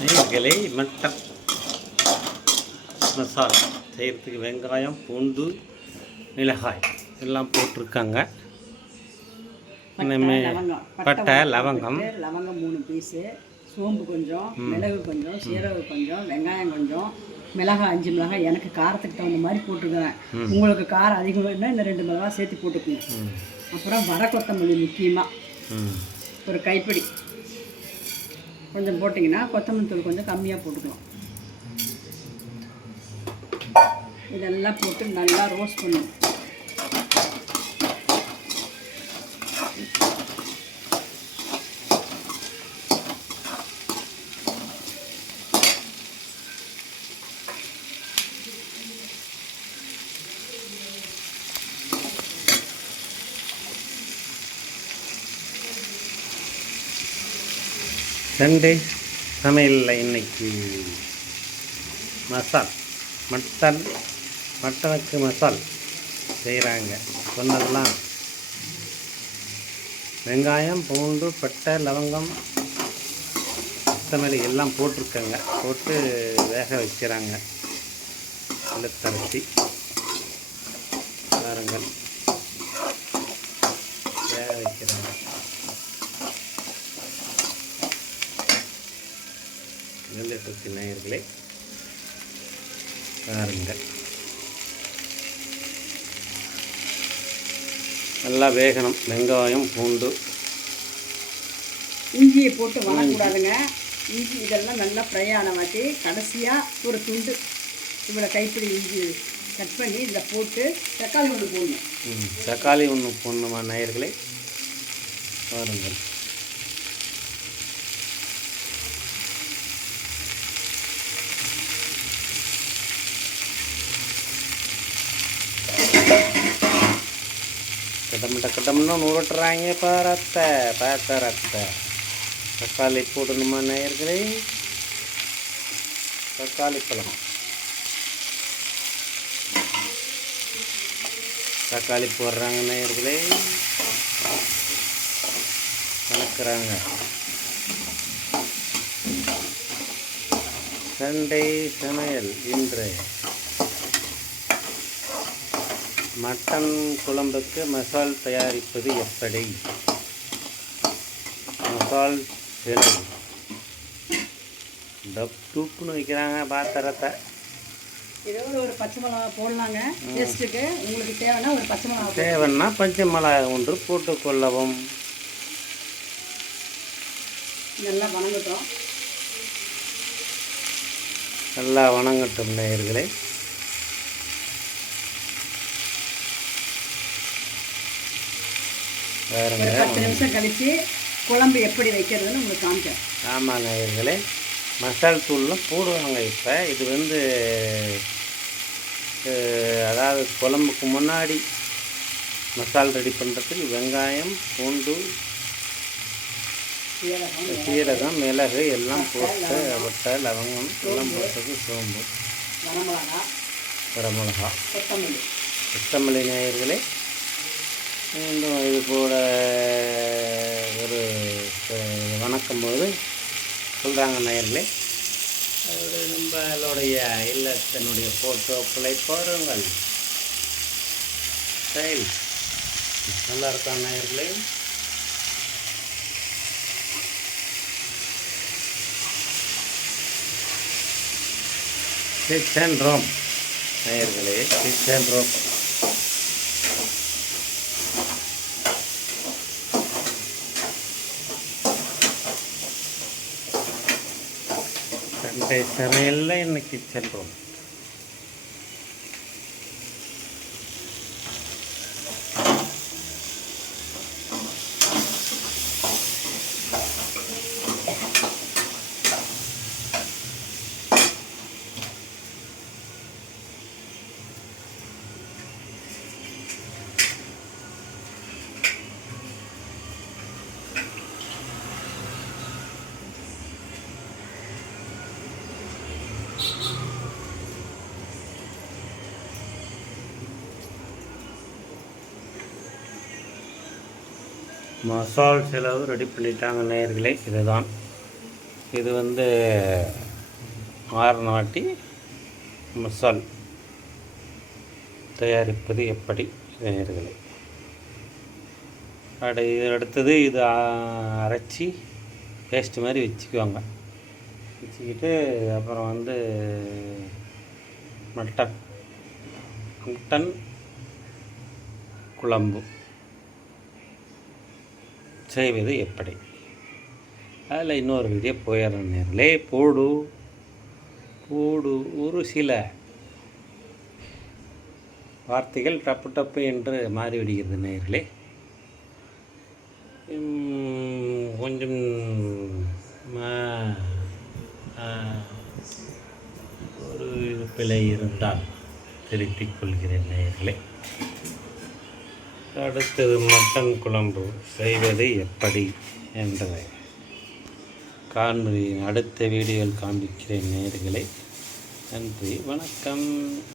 நேயர்களே, மட்டன் மசாலா செய்கிறதுக்கு வெங்காயம், பூண்டு, மிளகாய் எல்லாம் போட்டிருக்காங்க. பட்டை, லவங்கம் 3 பீஸு, சோம்பு கொஞ்சம், மிளகு கொஞ்சம், சீரகம் கொஞ்சம், வெங்காயம் கொஞ்சம், மிளகாய் 5 மிளகாய். எனக்கு காரத்துக்கு தகுந்த மாதிரி போட்டுருக்கிறேன். உங்களுக்கு காரம் அதிகம் வேணும்னா இந்த 2 மிளகாய் சேர்த்து போட்டுக்கணும். அப்புறம் வர கொத்தமல்லி முக்கியமாக ஒரு கைப்பிடி கொஞ்சம் போட்டிங்கன்னா கொத்தமல்லி தூள் கொஞ்சம் கம்மியாக போட்டுக்கலாம். இதெல்லாம் போட்டு நல்லா ரோஸ்ட் பண்ணணும். சண்டே சமையலில் இன்னைக்கு மட்டனுக்கு மசால் செய்கிறாங்க. சொன்னதெல்லாம் வெங்காயம், பூண்டு, பட்டை, லவங்கம், கொத்தமல்லி எல்லாம் போட்டிருக்காங்க. போட்டு வேக வைக்கிறாங்க. வெள்ளத்தரசி பாருங்கள், வேக வைக்கிறாங்க. வெள்ளத்தரசி நேயர்களே பாருங்கள், நல்லா வேகணும். வெங்காயம், பூண்டு, இஞ்சியை போட்டு வணக்கூடாதுங்க. இஞ்சி இதெல்லாம் நல்லா ஃப்ரை ஆன வாட்டி கடைசியாக ஒரு துண்டு இவ்வளோ கைப்பிடி இஞ்சி கட் பண்ணி இதில் போட்டு தக்காளி ஒன்று போடணும். தக்காளி ஒன்று போடணுமா நேயர்களே? பாருங்கள், கட்டம்னு நூறுட்டுறாங்க. பாரத்தை தக்காளி போடணுமா நேயர்களே? தக்காளி பழம், தக்காளி போடுறாங்க நேயர்களே, கலக்குறாங்க. சண்டே சமையல் இன்று மட்டன் குழம்புக்கு மசால் தயாரிப்பது எப்படி? மசால் செலவு டப்புன்னு வைக்கிறாங்க பாத்திரத்தை. இதோட ஒரு பச்சை மிளகா போடலாங்க டேஸ்ட்டுக்கு. உங்களுக்கு தேவைன்னா ஒரு பச்சை மிளகா தேவைன்னா பச்சை மிளகாய் ஒன்று போட்டுக்கொள்ளவும். நல்லா வணங்கட்டும். நல்லா வணங்கட்டும் நேயர்களே. வேறுங்க 10 நிமிஷம் கழித்து குழம்பு எப்படி வைக்கிறதுன்னு உங்களுக்கு காமிச்சேன். ஆமாம் நேயர்களே, மசால் தூள்லாம் போடுவாங்க. இப்போ இது அதாவது குழம்புக்கு முன்னாடி மசால் ரெடி பண்ணுறதுக்கு வெங்காயம், பூண்டு, சீரகம், மிளகு எல்லாம் போட்டு பட்டை, லவங்கம் எல்லாம் போட்டது, சோம்பு, வரமிளகா, கொத்தமல்லி நேயர்களே. மீண்டும் இது கூட ஒரு வணக்கம் போது சொல்கிறாங்க நேயர்களே. அதோட நம்மளுடைய இல்லத்தினுடைய ஃபோட்டோக்களை பாருங்கள். ஸ்டைல் நல்லா இருக்காங்க நேயர்களே. கிச்சன் ரூம் நேயர்களே, கிச்சன் ரூம் சண்டே சமையலில் இன்னைக்கு கிச்சன் ரூம். மசால் செலவு ரெடி பண்ணிட்டாங்க நேயர்களே. இதுதான் இது வந்து மாறனாட்டி மசால் தயாரிப்பது எப்படி நேயர்களே. அடுத்தது இது அரைச்சி பேஸ்ட் மாதிரி வச்சுக்குவாங்க. வச்சுக்கிட்டு அப்புறம் வந்து மட்டன் குழம்பு செய்வது எப்படி, அதில் இன்னொரு வீடியோ போயிடுற நேர்களே. போடு ஒரு சில வார்த்தைகள் டப்பு டப்பு என்று மாறிவிடுகிறது நேர்களே. கொஞ்சம் ஒரு பிழை இருந்தால் திருத்திக் கொள்கிறேன் நேர்களே. அடுத்தது மட்டன் குழம்பு செய்வது எப்படி என்பதை அடுத்த வீடியோவில் காண்பிக்கிறேன் நேர்களே. நன்றி, வணக்கம்.